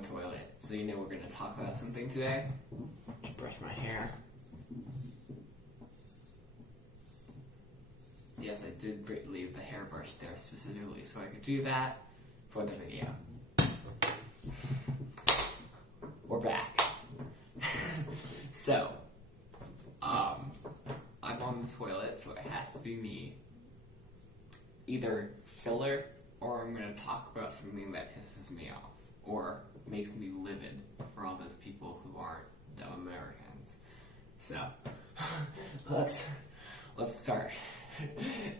the toilet, so you know we're going to talk about something today. Just brush my hair. Yes, I did leave the hairbrush there specifically so I could do that for the video. We're back. So, I'm on the toilet, so it has to be me. Either filler, or I'm going to talk about something that pisses me off, or makes me livid for all those people who aren't dumb Americans. So, let's start.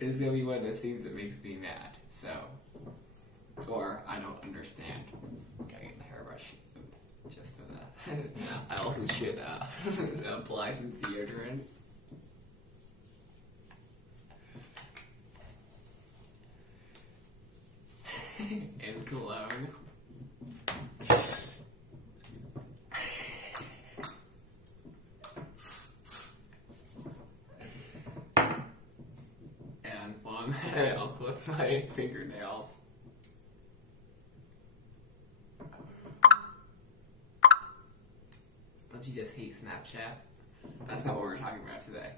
It's going to be one of those things that makes me mad, so, or I don't understand. Gotta get the hairbrush just for that. I also should apply some deodorant. And cologne. And on my nails with my fingernails. Don't you just hate Snapchat? That's not what we're talking about today.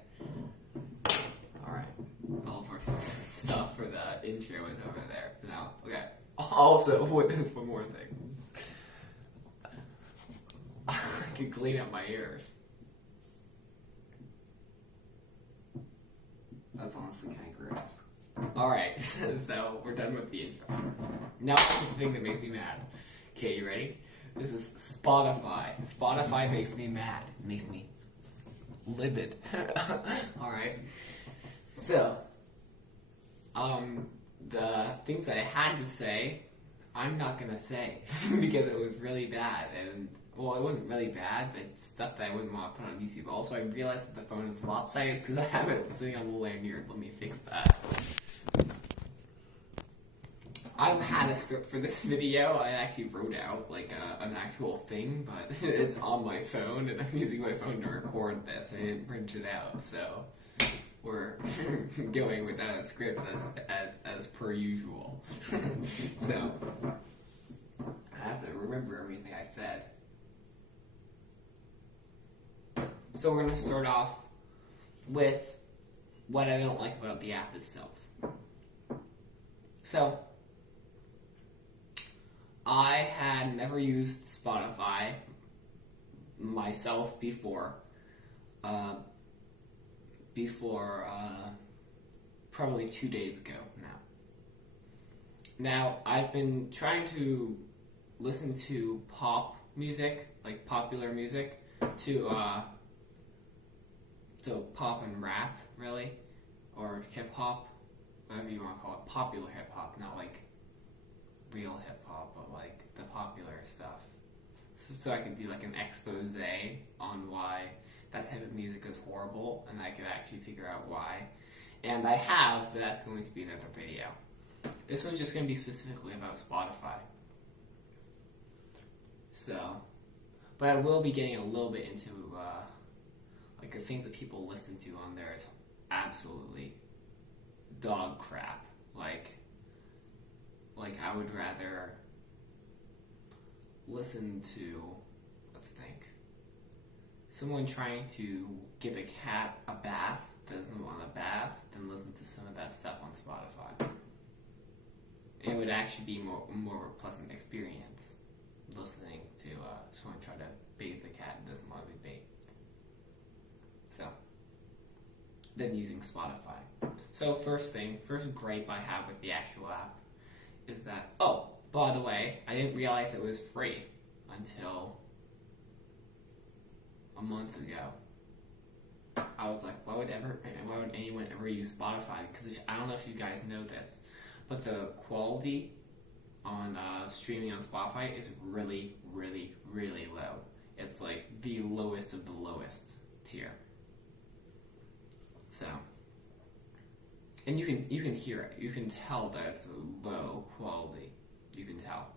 Alright. All of our stuff for the intro is over there. Now, okay. Also, there's one more thing. I can clean up my ears. That's honestly kind of gross. Alright, so we're done with the intro. Now, the thing that makes me mad. Okay, you ready? This is Spotify. Spotify makes me mad. It makes me livid. Alright. So, the things I had to say, I'm not gonna say because it was really bad. And, well, it wasn't really bad, but it's stuff that I wouldn't want to put on YouTube. Also, I realized that the phone is lopsided because I have it sitting on the lanyard. Let me fix that. I had a script for this video. I actually wrote out like an actual thing, but it's on my phone, and I'm using my phone to record this. I didn't print it out, so we're going without a script as per usual. So I have to remember everything I said. So we're gonna start off with what I don't like about the app itself. So, I had never used Spotify myself before probably 2 days ago now. Now, I've been trying to listen to pop music, like popular music, to pop and rap, really, or hip-hop, whatever you want to call it, popular hip-hop, not like real hip-hop, but like the popular stuff. So I could do like an expose on why that type of music is horrible, and I could actually figure out why. And I have, but that's going to be another video. This one's just going to be specifically about Spotify. So, but I will be getting a little bit into like the things that people listen to on there is absolutely dog crap. Like I would rather listen to, let's think, someone trying to give a cat a bath that doesn't want a bath than listen to some of that stuff on Spotify. It would actually be more of a pleasant experience listening to someone try to bathe the cat that doesn't want to be bathed. So, then using Spotify. So first gripe I have with the actual app is that, oh, by the way, I didn't realize it was free until a month ago. I was like, why would anyone ever use Spotify? Because I don't know if you guys know this, but the quality on streaming on Spotify is really, really, really low. It's like the lowest of the lowest tier. So, and you can hear it. You can tell that it's low quality. You can tell.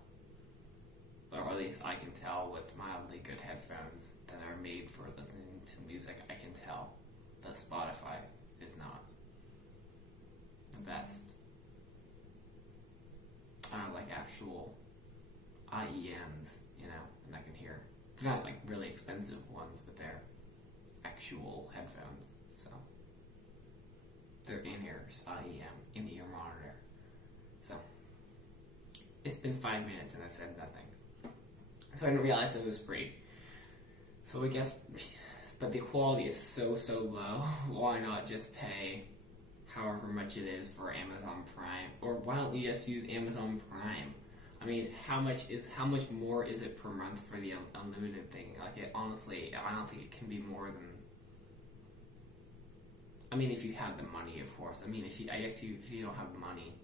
Or at least I can tell with mildly good headphones that are made for listening to music. I can tell that Spotify is not the best. Like actual IEMs, you know. They're not like really expensive ones, but they're actual headphones. So they're in-ears, in-ear monitor. So it's been 5 minutes and I've said nothing. So I didn't realize it was free. So I guess, but the quality is so low. Why not just pay however much it is for Amazon Prime? Or why don't you just use Amazon Prime? I mean, how much more is it per month for the unlimited thing? Like, honestly, I don't think it can be more than. I mean, if you have the money, of course. I mean, if you don't have the money,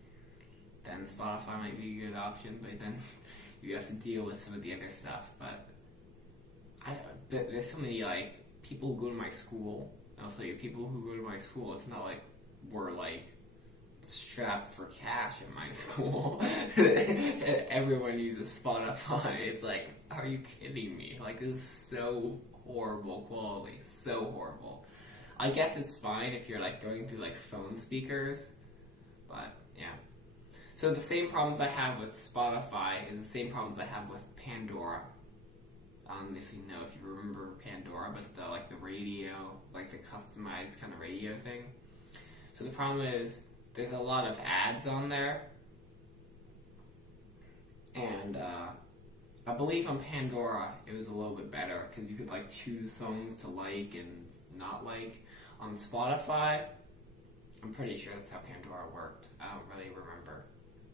then Spotify might be a good option. But then you have to deal with some of the other stuff. But there's so many like people who go to my school. I'll tell you, people who go to my school. It's not like we're like strapped for cash at my school. Everyone uses Spotify. It's like, are you kidding me? Like, this is so horrible quality, so horrible. I guess it's fine if you're like going through like phone speakers, but yeah. So the same problems I have with Spotify is the same problems I have with Pandora. If you remember Pandora, but it's the radio, like the customized kind of radio thing. So the problem is there's a lot of ads on there, and I believe on Pandora it was a little bit better because you could like choose songs to like and not like. On Spotify, I'm pretty sure that's how Pandora worked. I don't really remember,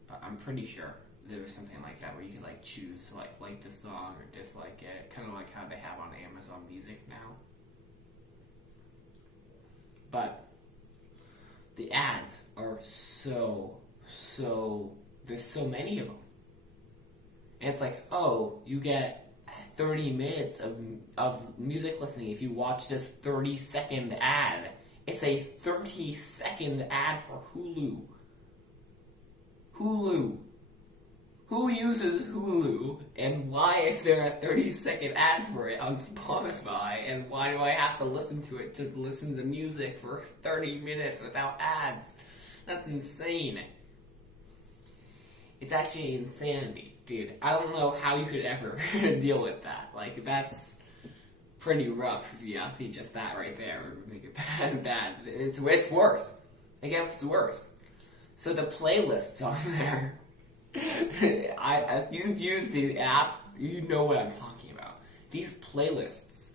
but I'm pretty sure there was something like that where you could like choose to like the song or dislike it, kind of like how they have on Amazon Music now. But the ads are so there's so many of them, and it's like, oh, you get 30 minutes of music listening if you watch this 30-second ad. It's a 30-second ad for Hulu. Who uses Hulu? And why is there a 30-second ad for it on Spotify? And why do I have to listen to it to listen to music for 30 minutes without ads? That's insane. It's actually insanity. Dude, I don't know how you could ever deal with that. Like, that's pretty rough. Yeah, I think just that right there would make it bad. It's worse. Again, it's worse. So the playlists on there, if you've used the app, you know what I'm talking about. These playlists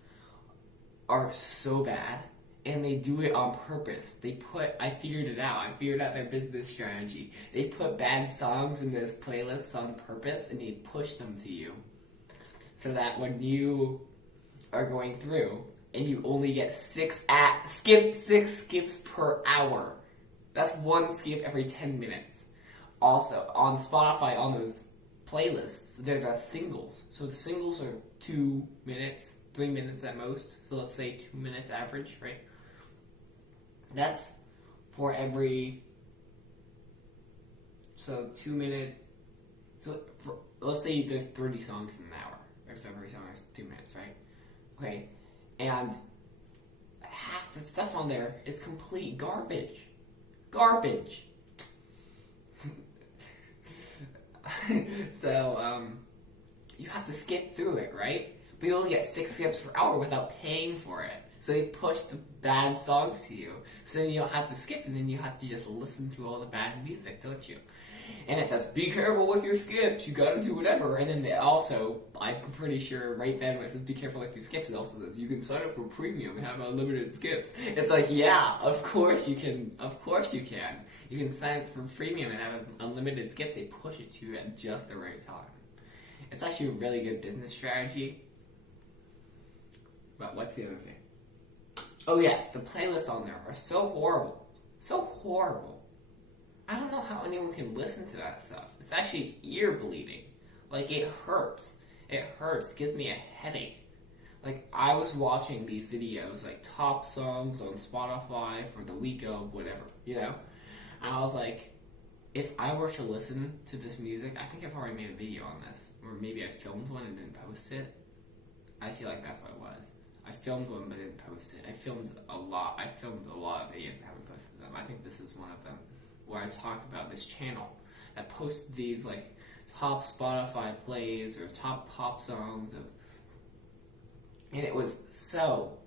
are so bad, and they do it on purpose. I figured it out. I figured out their business strategy. They put bad songs in those playlists on purpose, and they push them to you. So that when you are going through, and you only get 6 skips per hour. That's 1 skip every 10 minutes. Also, on Spotify, on those playlists, they're the singles. So the singles are 2 minutes, 3 minutes at most. So let's say 2 minutes average, right? That's for every, 2 minutes, let's say there's 30 songs in an hour, if every song is 2 minutes, right? Okay, and half the stuff on there is complete garbage. So, you have to skip through it, right? But you only get 6 skips per hour without paying for it. So they push the bad songs to you. So then you don't have to skip, and then you have to just listen to all the bad music, don't you? And it says, be careful with your skips, you gotta do whatever. And then they also, I'm pretty sure right then when it says be careful with your skips, it also says you can sign up for premium and have unlimited skips. It's like, yeah, of course you can. You can sign up for premium and have unlimited skips. They push it to you at just the right time. It's actually a really good business strategy. But what's the other thing? Oh yes, the playlists on there are so horrible. So horrible. I don't know how anyone can listen to that stuff. It's actually ear bleeding. Like, it hurts. It hurts. It gives me a headache. Like, I was watching these videos, like, top songs on Spotify for the week of whatever, you know? And I was like, if I were to listen to this music, I think I've already made a video on this. Or maybe I filmed one and didn't post it. I feel like that's what it was. I filmed one but didn't post it. I filmed a lot of videos and haven't posted them. I think this is one of them, where I talked about this channel that posts these like top Spotify plays or top pop songs of And it was so,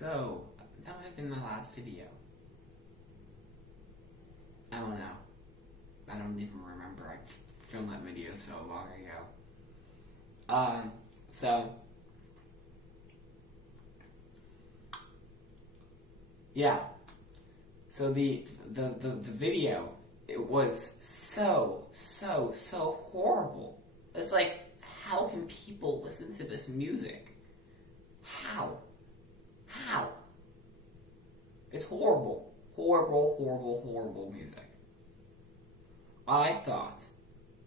that might have been the last video. I don't know. I don't even remember. I filmed that video so long ago. So, yeah. So the video, it was so horrible. It's like, how can people listen to this music? How? It's horrible. Horrible music. I thought,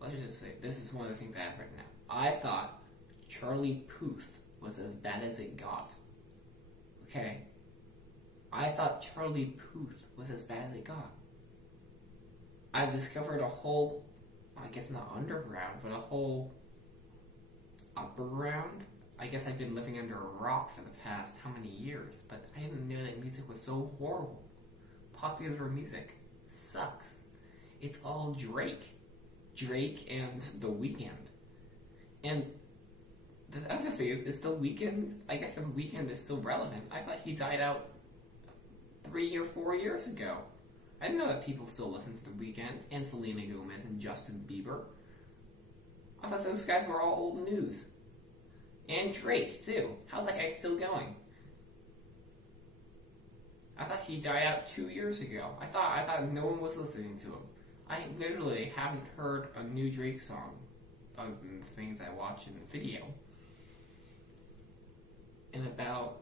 let's just say, this is one of the things I have written down. I thought Charlie Puth was as bad as it got. Okay? I thought Charlie Puth was as bad as it got. I discovered a whole, I guess not underground, but a whole upper ground. I guess I've been living under a rock for the past how many years, but I didn't know that music was so horrible. Popular music sucks. It's all Drake and The Weeknd. And the other thing is The Weeknd, I guess The Weeknd is still relevant. I thought he died out 3 or 4 years ago. I didn't know that people still listen to The Weeknd and Selena Gomez and Justin Bieber. I thought those guys were all old news. And Drake, too. How's that guy still going? I thought he died out 2 years ago. I thought no one was listening to him. I literally haven't heard a new Drake song other than the things I watch in the video in about,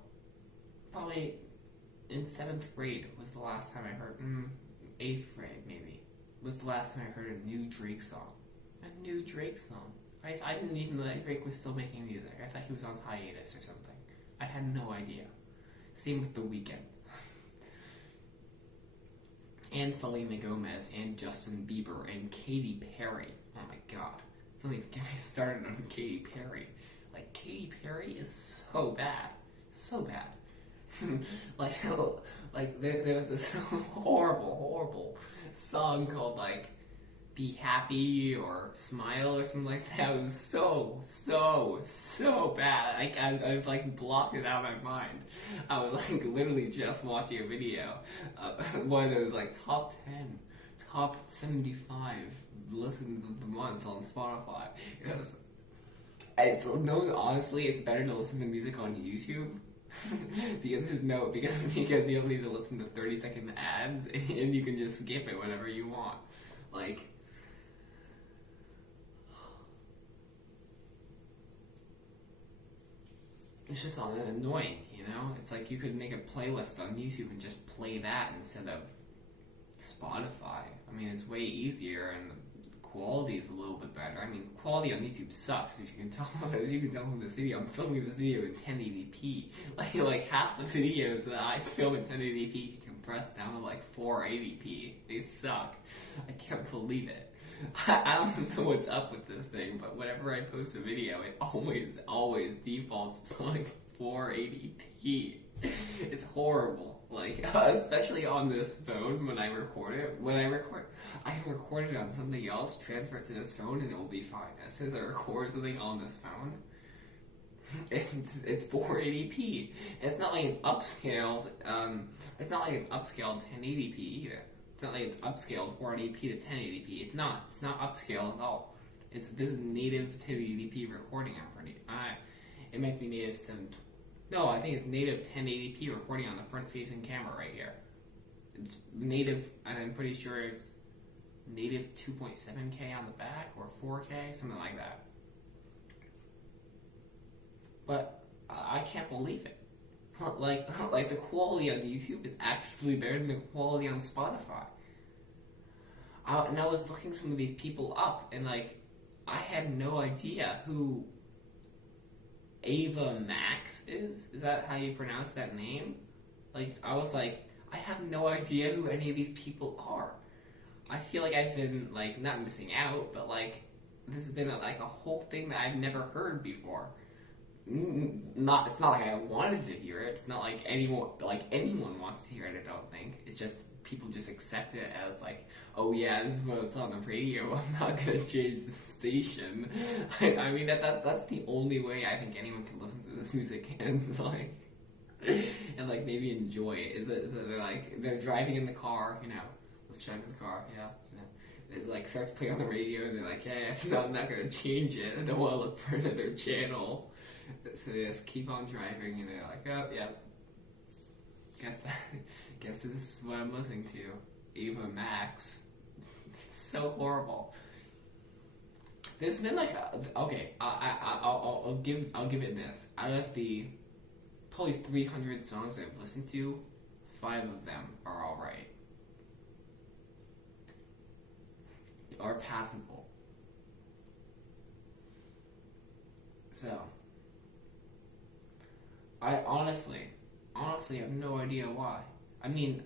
probably in 7th grade was the last time I heard, 8th grade maybe, was the last time I heard a new Drake song. A new Drake song. I didn't even know that Drake was still making music. I thought he was on hiatus or something. I had no idea. Same with The Weeknd. And Selena Gomez and Justin Bieber and Katy Perry. Oh my god. Don't even get me started on Katy Perry. Like, Katy Perry is so bad. So bad. like there was this horrible song called, like, Be Happy or Smile or something like that. It was so bad. I've like blocked it out of my mind. I was like literally just watching a video of one of those like top 10, top 75 listens of the month on Spotify. Honestly, it's better to listen to music on YouTube. because you don't need to listen to 30-second ads and you can just skip it whenever you want. Like, it's just annoying, you know? It's like you could make a playlist on YouTube and just play that instead of Spotify. I mean, it's way easier and the quality is a little bit better. I mean, quality on YouTube sucks, as you can tell. As you can tell from this video, I'm filming this video in 1080p. Like half the videos that I film in 1080p get compressed down to like 480p. They suck. I can't believe it. I don't know what's up with this thing, but whenever I post a video, it always defaults to like 480p. It's horrible. Like, especially on this phone when I record it. I can record it on something else, transfer it to this phone, and it will be fine. As soon as I record something on this phone, it's 480p. It's not like it's upscaled. It's not like it's upscaled 1080p either. It's not like it's upscaled 480p to 1080p. It's not. It's not upscaled at all. This is native 1080p recording. It might be native 7. No, I think it's native 1080p recording on the front-facing camera right here. It's native, and I'm pretty sure it's native 2.7K on the back or 4K, something like that. But I can't believe it. Like the quality on YouTube is actually better than the quality on Spotify. And I was looking some of these people up, and like I had no idea who Ava Max is. Is that how you pronounce that name? Like, I was like, I have no idea who any of these people are. I feel like I've been like not missing out, but like this has been like a whole thing that I've never heard before. It's not like I wanted to hear it. It's not like anyone wants to hear it. I don't think it's just people just accept it as like, oh yeah, this is what's on the radio. I'm not gonna change the station. I mean that's the only way I think anyone can listen to this music and like and like maybe enjoy it. Is that they're driving in the car, let's drive in the car, It like starts playing on the radio and they're like, yeah, no, I'm not gonna change it. I don't want to look for another channel. So they just keep on driving and they're like, oh yeah, guess this is what I'm listening to. Ava Max. It's so horrible. There's been like I'll give it this. Out of the probably 300 songs I've listened to, 5 of them are alright. Are passable. So I honestly have no idea why. I mean,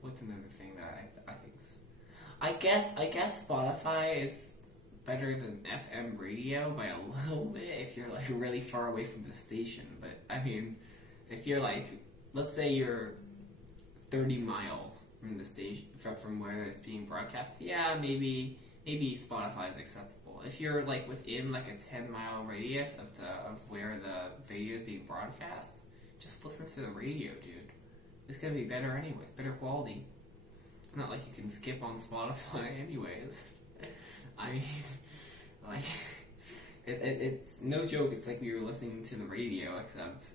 what's another thing that I think is... I guess Spotify is better than FM radio by a little bit if you're like really far away from the station. But I mean, if you're like, let's say you're 30 miles from the station, from where it's being broadcast, yeah, maybe Spotify is acceptable. If you're like within like a 10-mile radius of where the video is being broadcast, just listen to the radio, dude. It's gonna be better anyway, better quality. It's not like you can skip on Spotify anyways. I mean, like, it's no joke. It's like we were listening to the radio, except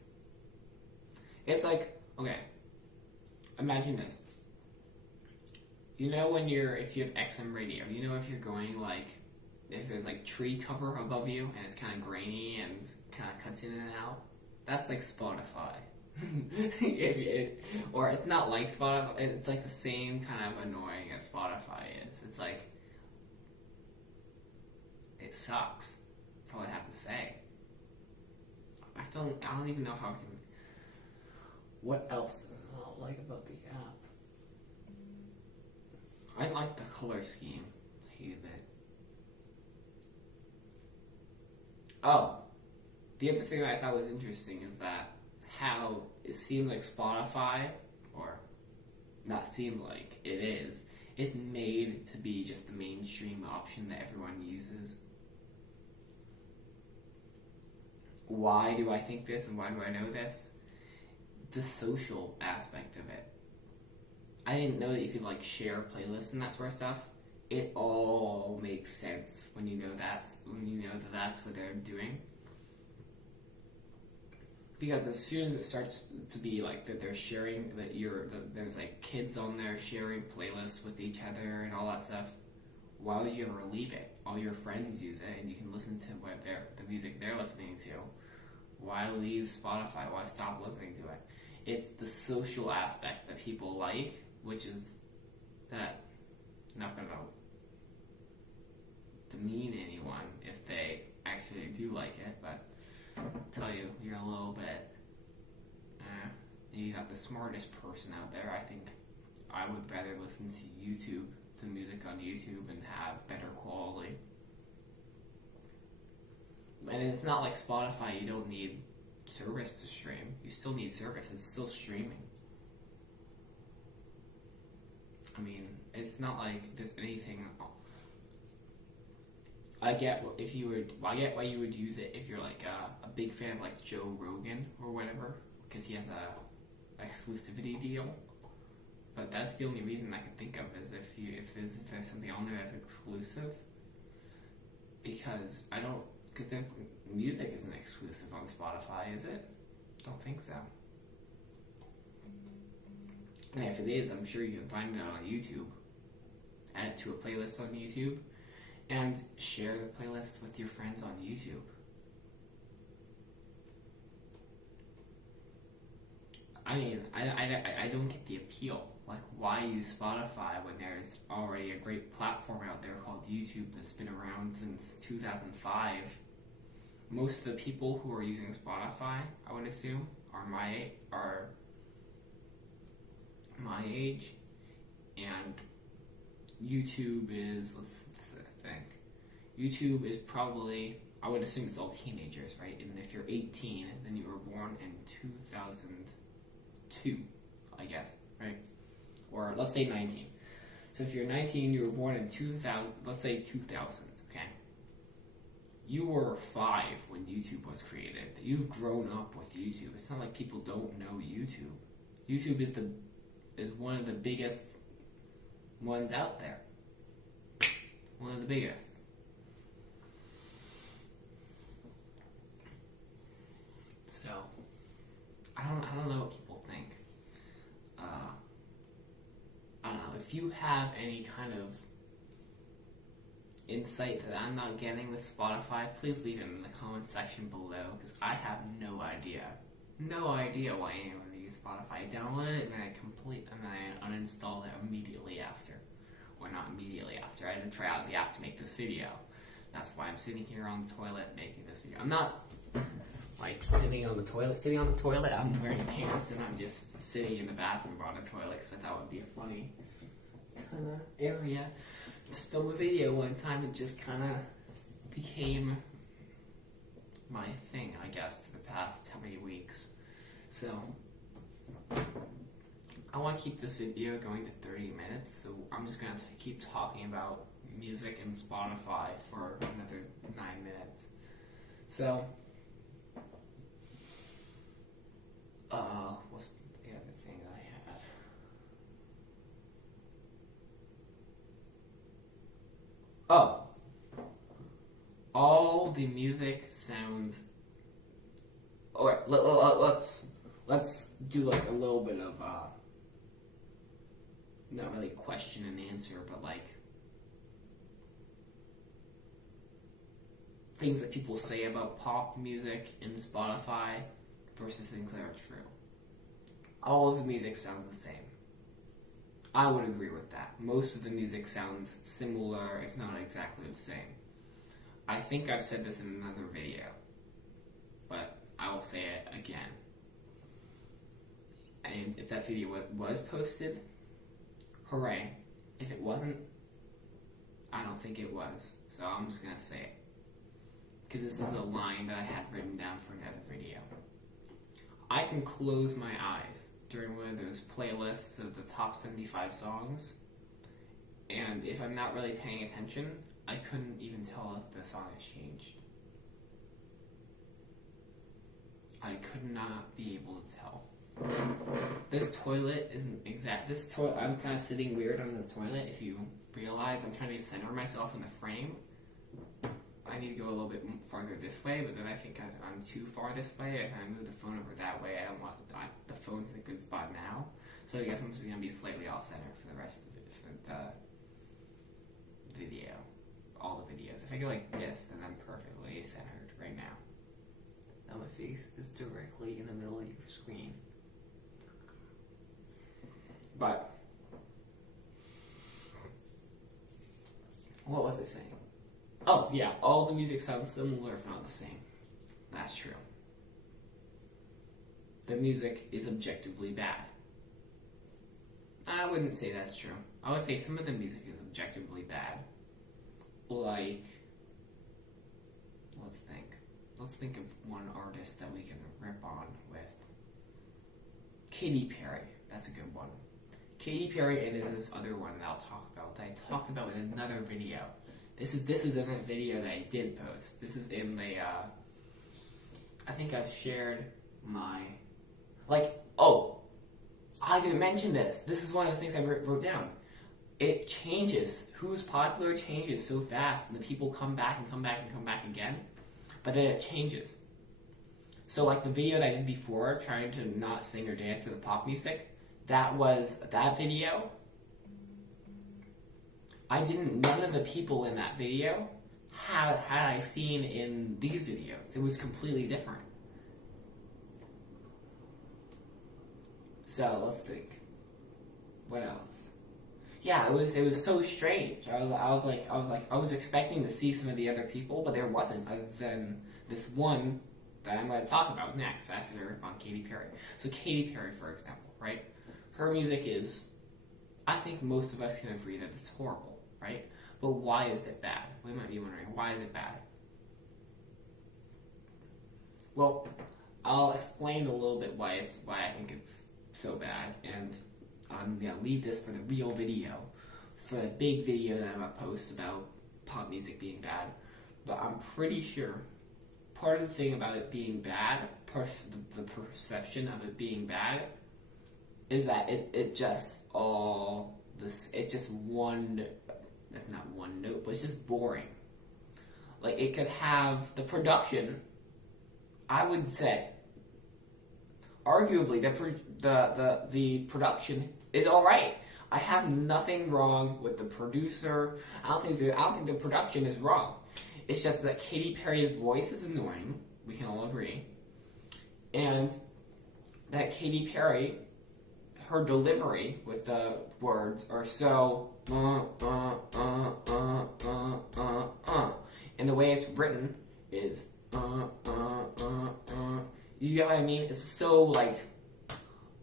it's like, okay, imagine this. If you have XM radio, if you're going like, if there's like tree cover above you and it's kind of grainy and kind of cuts in and out, that's like Spotify. Or it's not like Spotify, it's like the same kind of annoying as Spotify is. It's like, it sucks. That's all I have to say. I don't even know how I can... What else I don't like about the app? I like the color scheme. I hated it. Oh, the other thing that I thought was interesting is that how it seemed like Spotify, or not seemed like, it is, it's made to be just the mainstream option that everyone uses. Why do I think this and why do I know this? The social aspect of it. I didn't know that you could like share playlists and that sort of stuff. It all makes sense when you know that that's what they're doing. Because as soon as it starts to be like that they're sharing, there's like kids on there sharing playlists with each other and all that stuff, why would you ever leave it? All your friends use it and you can listen to the music they're listening to. Why leave Spotify? Why stop listening to it? It's the social aspect that people like, which is that not gonna demean anyone if they actually do like it, but tell you you're a little bit you're not the smartest person out there. I think I would rather listen to music on YouTube and have better quality. And it's not like Spotify, you don't need service to stream. You still need service, it's still streaming. I mean, it's not like there's anything. I get why you would use it if you're like a big fan of like Joe Rogan or whatever, because he has a exclusivity deal. But that's the only reason I can think of is if there's something on there that's exclusive. Because their music isn't exclusive on Spotify, is it? Don't think so. And if it is, I'm sure you can find it on YouTube. Add it to a playlist on YouTube. And share the playlist with your friends on YouTube. I mean, I don't get the appeal. Like, why use Spotify when there's already a great platform out there called YouTube that's been around since 2005? Most of the people who are using Spotify, I would assume, are my age, and YouTube is, let's think, YouTube is probably, I would assume it's all teenagers, right? And if you're 18, then you were born in 2002, I guess, right? or let's say 19. So if you're 19, you were born in 2000, let's say 2000, okay? You were 5 when YouTube was created. You've grown up with YouTube. It's not like people don't know YouTube. YouTube is one of the biggest ones out there. One of the biggest. So I don't know what people think. I don't know. If you have any kind of insight that I'm not getting with Spotify, please leave it in the comment section below, because I have no idea. No idea why anyone uses Spotify. I downloaded it and I uninstalled it immediately after. Or not immediately after. I had to try out the app to make this video. That's why I'm sitting here on the toilet making this video. I'm not like sitting on the toilet. I'm wearing pants and I'm just sitting in the bathroom on the toilet because I thought it would be a funny kind of area to film a video one time. It just kind of became my thing, I guess, for the past how many weeks. So I want to keep this video going to 30 minutes, so I'm just going to keep talking about music and Spotify for another 9 minutes. So what's the other thing that I had? Oh, all the music sounds. Alright, let's do like a little bit of not really question and answer, but like things that people say about pop music in Spotify versus things that are true. All of the music sounds the same. I would agree with that. Most of the music sounds similar, if not exactly the same. I think I've said this in another video, but I will say it again. And if that video was posted, hooray. If it wasn't, I don't think it was. So I'm just going to say it, because this is a line that I had written down for another video. I can close my eyes during one of those playlists of the top 75 songs, and if I'm not really paying attention, I couldn't even tell if the song has changed. I could not be able to tell. This toilet isn't I'm kind of sitting weird on this toilet. If you realize, I'm trying to center myself in the frame. I need to go a little bit farther this way, but then I think I'm too far this way. If I move the phone over that way, the phone's in a good spot now. So I guess I'm just going to be slightly off center for the rest of it, for the video. All the videos. If I go like this, then I'm perfectly centered right now. Now my face is directly in the middle of your screen. But what was I saying? Oh, yeah, all the music sounds similar, if not the same. That's true. The music is objectively bad. I wouldn't say that's true. I would say some of the music is objectively bad. Like, let's think of one artist that we can rip on with. Katy Perry. That's a good one. Katy Perry, and there's this other one that I'll talk about that I talked about in another video. This is in a video that I did post. This is in the, I think I've shared my, I didn't mention this. This is one of the things I wrote down. It changes. Who's popular changes so fast, and the people come back and come back and come back again, but then it changes. So like the video that I did before, trying to not sing or dance to the pop music, that video, none of the people in that video had I seen in these videos. It was completely different. So let's think. What else? Yeah, it was so strange. I was expecting to see some of the other people, but there wasn't, other than this one that I'm going to talk about next after I rip on Katy Perry. So Katy Perry, for example, right? Her music is, I think most of us can agree that it's horrible, right? But why is it bad? We might be wondering, why is it bad? Well, I'll explain a little bit why I think it's so bad, and I'm gonna leave this for the real video, for the big video that I'm gonna post about pop music being bad. But I'm pretty sure part of the thing about it being bad, part of the perception of it being bad, is that it just all this. It's just one. That's not one note, but it's just boring. Like it could have the production. I would say, arguably, the production is all right. I have nothing wrong with the producer. I don't think the production is wrong. It's just that Katy Perry's voice is annoying. We can all agree, and that Katy Perry, her delivery with the words are so and the way it's written is you get what I mean? It's so like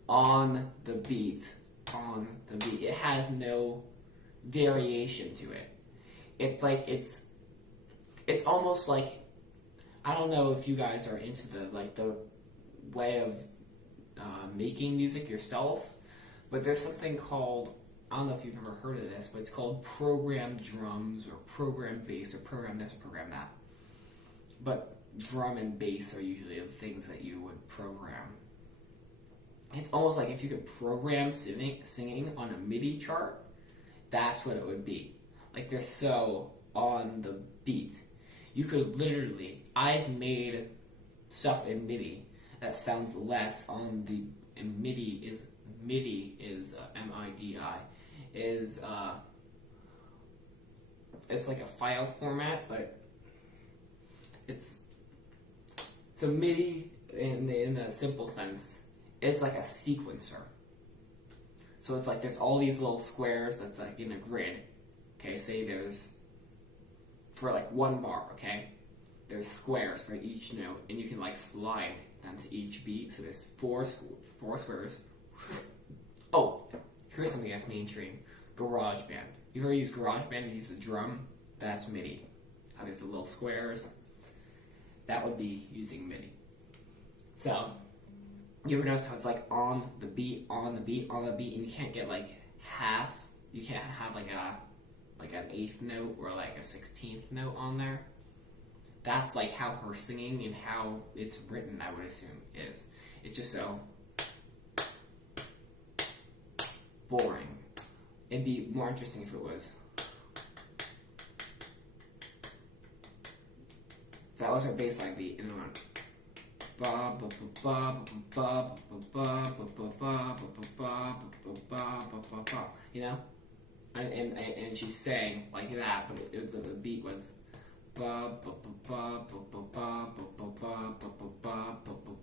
on the beat. It has no variation to it. It's like it's almost like, I don't know if you guys are into the way of making music yourself, but there's something called, I don't know if you've ever heard of this, but it's called programmed drums or programmed bass or program this, program that. But drum and bass are usually the things that you would program. It's almost like if you could program singing on a MIDI chart, that's what it would be. Like they're so on the beat. You could literally, I've made stuff in MIDI that sounds less on the, and MIDI is M-I-D-I, is it's like a file format, but it's so MIDI in the simple sense, it's like a sequencer. So it's like there's all these little squares that's like in a grid. Okay, say there's, for like one bar, okay, there's squares for each note, and you can like slide them to each beat. So there's four squares. Oh, here's something that's mainstream: GarageBand. You've ever used GarageBand to use the drum? That's MIDI. How there's the little squares. That would be using MIDI. So you ever notice how it's like on the beat, and you can't get like half. You can't have like an eighth note or like a 16th note on there. That's like how her singing and how it's written, I would assume, is. It's just so boring. It'd be more interesting if it was. That was her bassline beat, and it went ba ba ba ba ba ba ba ba ba ba ba, you know, and she sang like that, but the beat was ba ba ba ba ba ba ba ba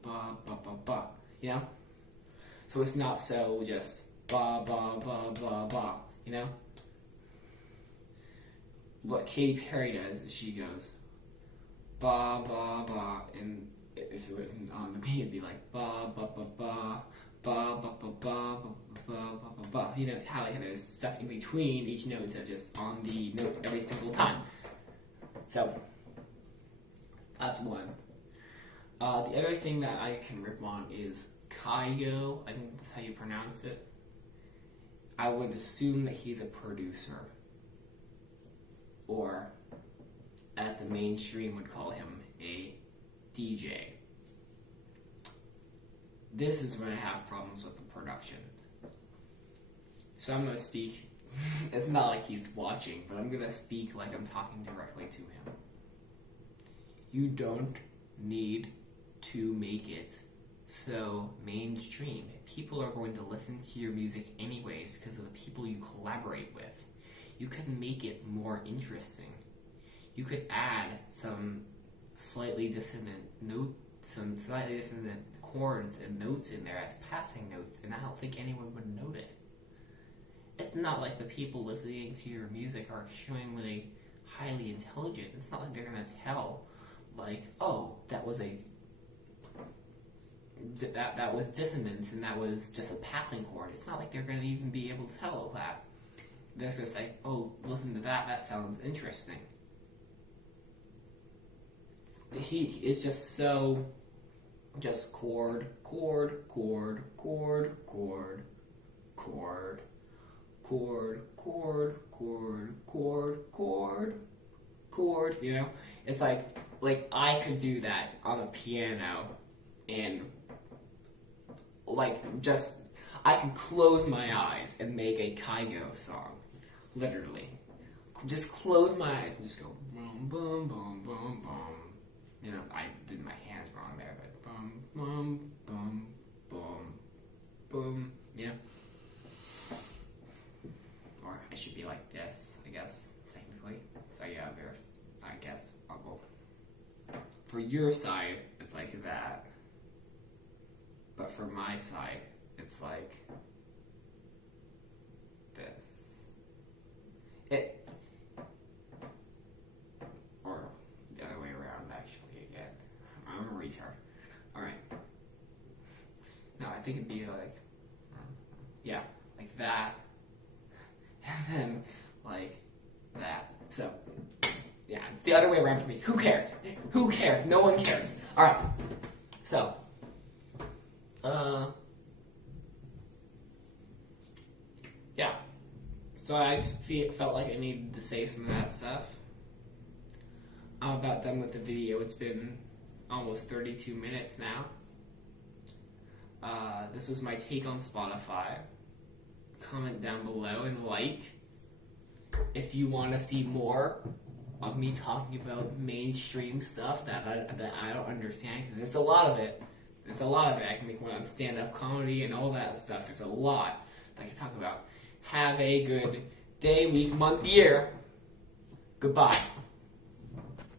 ba ba ba ba, you know. So it's not so just ba ba ba ba ba, you know. What Katy Perry does is she goes ba ba ba, and if it wasn't on the beat, it'd be like ba ba ba ba ba ba ba ba ba ba ba. You know how like there's stuff in between each note instead of just on the note every single time. So that's one. The other thing that I can rip on is Kygo. I think that's how you pronounce it. I would assume that he's a producer, or as the mainstream would call him, a DJ. This is when I have problems with the production. So I'm going to speak, it's not like he's watching, but I'm going to speak like I'm talking directly to him. You don't need to make it so mainstream. People are going to listen to your music anyways because of the people you collaborate with. You could make it more interesting. You could add some slightly dissonant chords and notes in there as passing notes, and I don't think anyone would notice. It's not like the people listening to your music are extremely highly intelligent. It's not like they're gonna tell, like, oh, that was dissonance and that was just a passing chord. It's not like they're gonna even be able to tell that. They're just like, oh, listen to that. That sounds interesting. It's just so, just chord, chord, chord, chord, chord, chord, chord, chord, you know? It's like I could do that on a piano and just, I can close my eyes and make a Kygo song. Literally. Just close my eyes and just go boom, boom, boom, boom, boom. You know, I did my hands wrong there, but boom, boom, boom, boom, boom, you know? Or I should be like this, I guess, technically. So yeah, I guess I'll go. For your side, it's like that. But for my side, it's like this. Or the other way around, actually, again. I'm a retard. Alright. No, I think it'd be like, yeah, like that. And then, like that. So, yeah, it's the other way around for me. Who cares? Who cares? No one cares. Alright. So, yeah. So I just felt like I needed to say some of that stuff. I'm about done with the video. It's been almost 32 minutes now. This was my take on Spotify. Comment down below and like if you want to see more of me talking about mainstream stuff that I don't understand, because there's a lot of it. There's a lot of it. I can make one on stand-up comedy and all that stuff. There's a lot that I can talk about. Have a good day, week, month, year. Goodbye.